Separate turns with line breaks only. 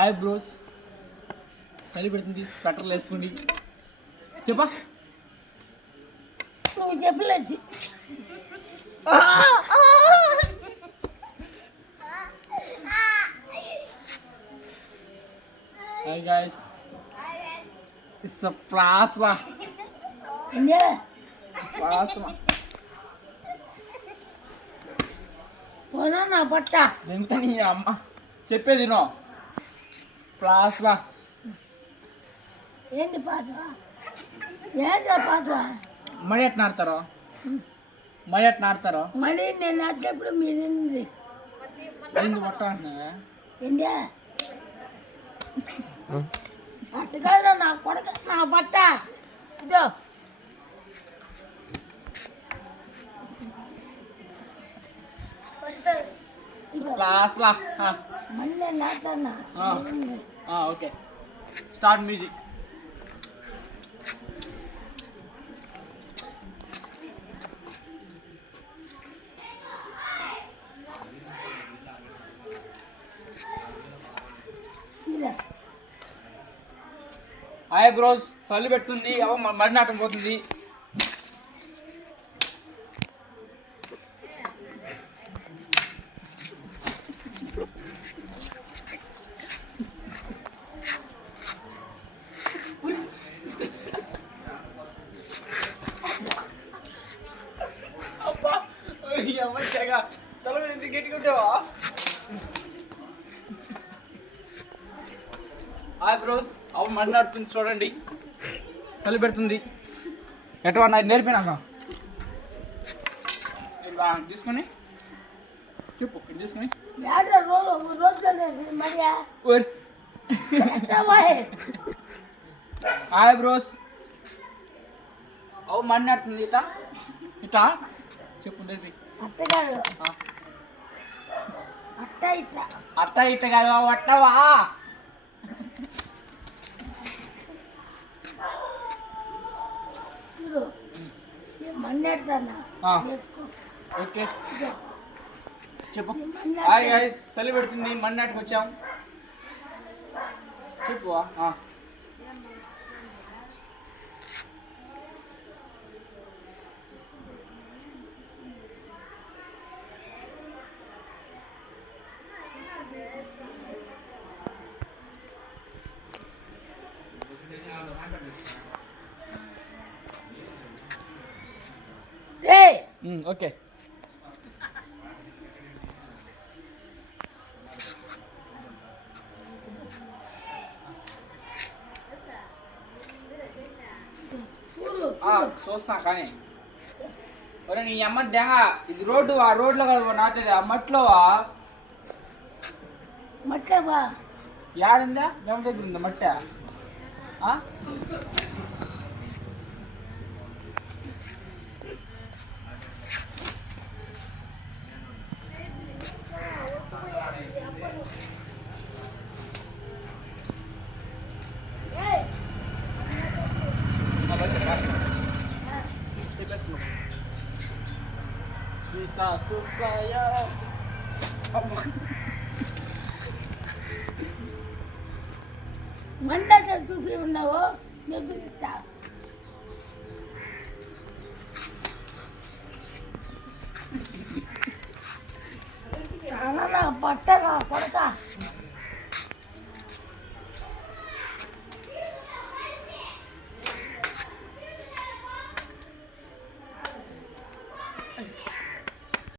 Hi bros చలి పెడుతుంది స్వెటర్లు వేసుకోండి చెప్పా.
నువ్వు చెప్పలేదు
hi guys it's a plasma plasma
పోనా నా పట్ట?
ఎంత నీ అమ్మ చెప్పేది నో ప్లాస్మా
ఏంటి పాట ఏంటి పాట
మడి ఎట్లా ఆడతారో? మడి ఎట్లా ఆడతారో?
మళ్ళీ నేను వచ్చేప్పుడు మీరు ఏంది?
అంటున్నావా?
ఇండియా అట్టు కాదు నా కొడక నా బట్ట ఇదో
క్లాస్లా
మళ్ళీ నేను నాటున్నా
ఆ. Okay. Start music.
Eyebrows
hi bros చలి పెడుతుంది మడినాటం పోతుంది. హాయ్ బ్రోస్ అవును మండి నడుపుతుంది చూడండి. చలి పెడుతుంది. ఎట్లా నాకు నేర్పినాక తీసుకొని. చెప్పు ఇది తీసుకొని హాయ్ బ్రోస్. అవు మండి నడుతుంది ఇట్లా ఇట్లా చెప్పు
అట్ట కాదు
ఆ.
అట్ట ఇట్ట
కాదు.
వేసుకో.
ఓకే. చెప్పు. హాయ్ గాయస్ చలి పెడుతుంది మండి నాటికి వచ్చాం చెప్పు ఓకే ఆ, చూస్తా కానీ. ఒరే నీ అమ్మ దెంగ ఇది రోడ్డు ఆ రోడ్లో కదా నాటేది ఆ మట్టిలోవా
మట్టబా
యాడుందా? గమ దగ్గర ఉందా మట్ట? శ్రీ సాసుకాయ. అమ్మ.
మండట చూపి ఉన్నావు నేను చూపిస్తా అన్న నా బట్ట నా కొడక